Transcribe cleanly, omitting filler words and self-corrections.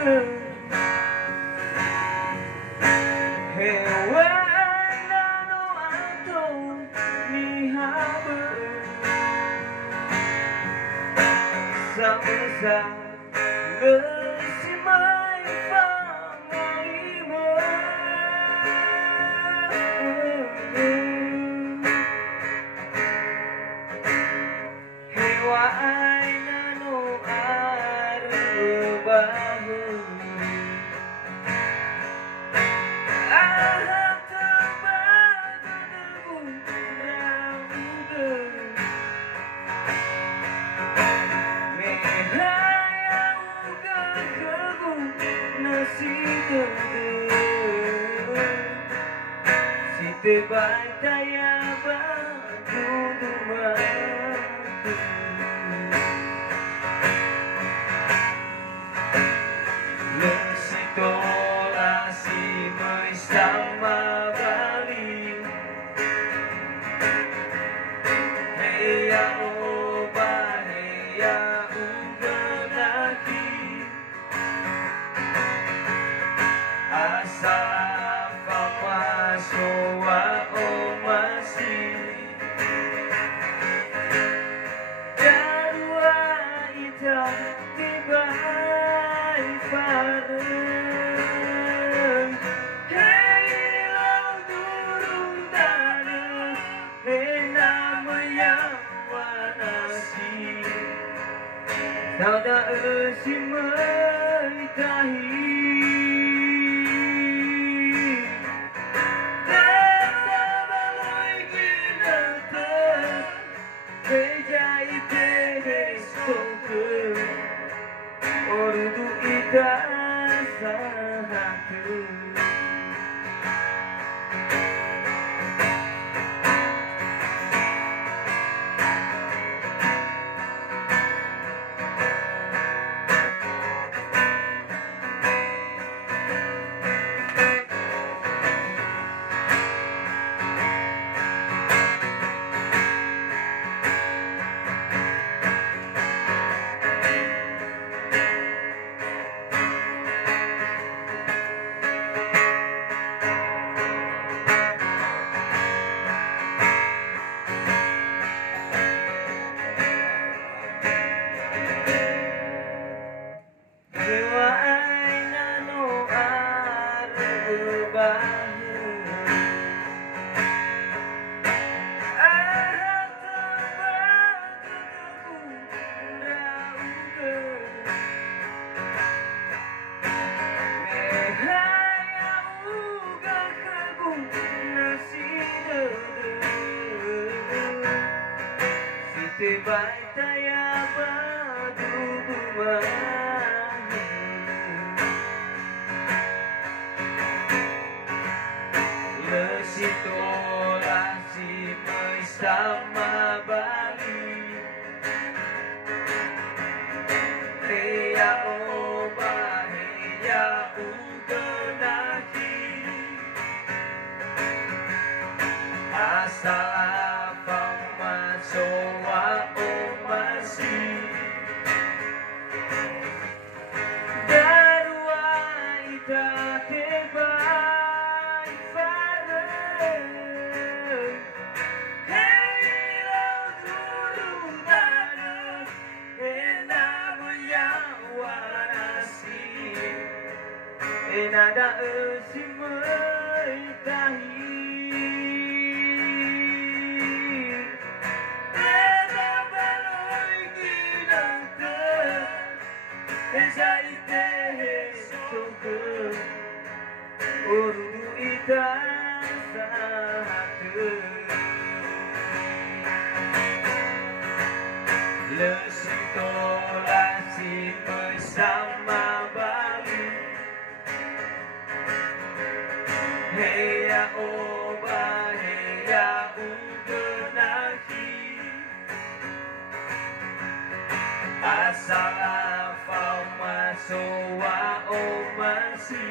Hewan anu atau mihabe Samsa lesimai pangalima Hewan anu arebaheun Si daya batu dumatu Lesitolasi sama Bali Heya oba heya uganaki Asa sowa omasi Jarua ita tibai fareng Hei lau durung dana Hena meyawanasi Tada esi meitahi Ordu ida sahatu Tibai daya batu dumani Lesitolasi sama Bali Heya oba heya uganaki Asal sowa omasi Darua ita tebai fareng Hei lau durung dana Hena meyawanasi Enada esi meitahi Ordu ita sahatu Lesitolasi bersama Bali Heya oba heya uganaki Asal fama sowa omasi